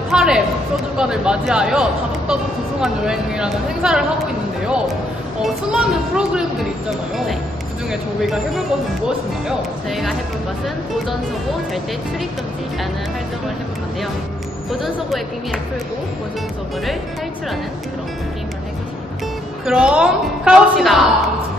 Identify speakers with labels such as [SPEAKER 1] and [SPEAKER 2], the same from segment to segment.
[SPEAKER 1] 8회 국소주간을 맞이하여 다독다독 도서관 여행이라는 행사를 하고 있는데요. 수많은 프로그램들이 있잖아요.
[SPEAKER 2] 네.
[SPEAKER 1] 그중에 저희가 해볼 것은 무엇인가요?
[SPEAKER 2] 저희가 해볼 것은 보존소고 절대 출입금지라는 활동을 해볼 건데요. 보존소고의 비밀을 풀고 보존소고를 탈출하는 그런 게임을 할 것입니다.
[SPEAKER 1] 그럼 가봅시다.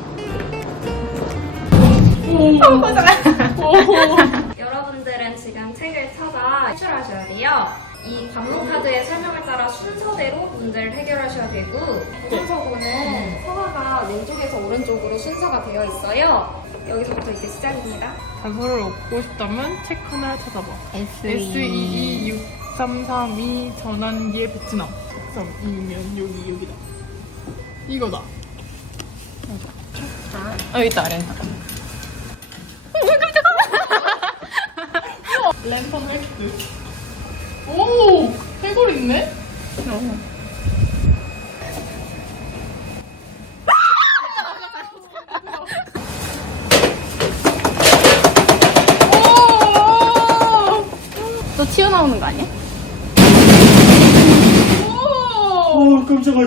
[SPEAKER 3] 여러분들은 지금 책을 찾아 탈출하셔야 돼요. 이 관문카드의 설명을 따라 순서대로 문제를 해결하셔야 되고, 보존서고는 서가가 왼쪽에서 오른쪽으로 순서가 되어 있어요. 여기서부터 이제 시작입니다.
[SPEAKER 1] 단서를 얻고 싶다면 책 하나를 찾아봐. SE22332 전환기의 베트남. 3이면 여기다. 이거다. 여기 있다, 랜턴. 랜턴 획득. 오! 해골 있네?
[SPEAKER 2] 또 튀어나오는 거 아니야?
[SPEAKER 1] 오!
[SPEAKER 4] 깜짝아.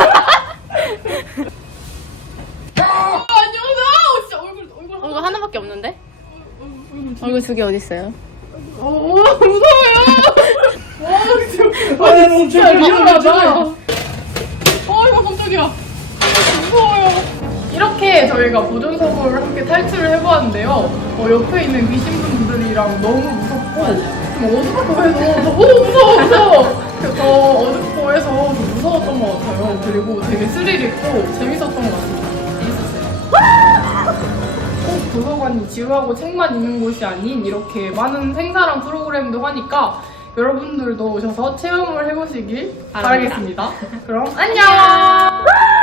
[SPEAKER 1] 안녕하세요! 진짜 얼굴.
[SPEAKER 2] 이거 하나밖에 없는데? 얼굴 두 개 어딨어요?
[SPEAKER 1] 오, 무서워요! 와,
[SPEAKER 4] 아, 멈춰.
[SPEAKER 1] 리얼하다. 이거 깜짝이야. 무서워요. 이렇게 저희가 보존서고를 함께 탈출을 해보았는데요. 옆에 있는 귀신분들이랑 너무 무섭고, 좀 어둡고 해서, 무서워. 더 어둡고 해서 좀 무서웠던 것 같아요. 그리고 되게 스릴 있고 재밌었던 것 같습니다. 꼭 도서관이 지루하고 책만 있는 곳이 아닌 이렇게 많은 행사랑 프로그램도 하니까 여러분들도 오셔서 체험을 해보시길 바라겠습니다. 그럼 안녕!